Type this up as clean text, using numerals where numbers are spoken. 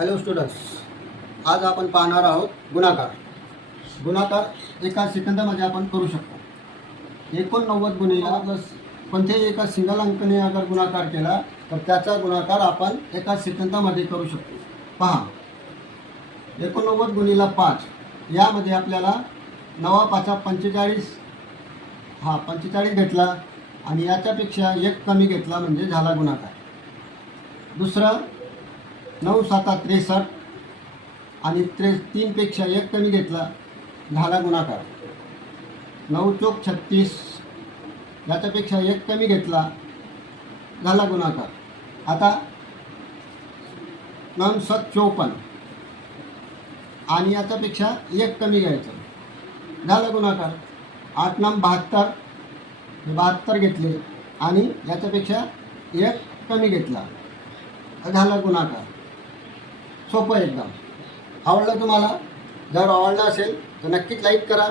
Hello students, आज आपण पाहणार आहोत गुणाकार. गुणाकार एका सेकंदामध्ये आपण करू शकतो. 89 गुणिले प्लस कोणत्याही एका सिंगल अंकाने अगर गुणाकार केला तर त्याचा गुणाकार आपण एका सेकंदामध्ये करू शकतो. पहा, 89 गुणिले 5 यामध्ये आपल्याला 9 5 45 45 घेतला आणि याच्यापेक्षा एक कमी घेतला म्हणजे झाला गुणाकार. दुसरं 9 7 63 आणि 3 पेक्षा एक कमी घेतला झाला गुणाकार. 9 चौक 36 याच्यापेक्षा एक कमी घेतला झाला गुणाकार. आता 9 7 54 आणि याच्यापेक्षा एक कमी घ्यायचं झाला गुणाकार. 8 9 72 घेतले आणि याच्यापेक्षा एक कमी घेतला झाला गुणाकार. सोपं एकदम. आवडलं तुम्हाला? जर आवडलं असेल तर नक्कीच लाईक करा.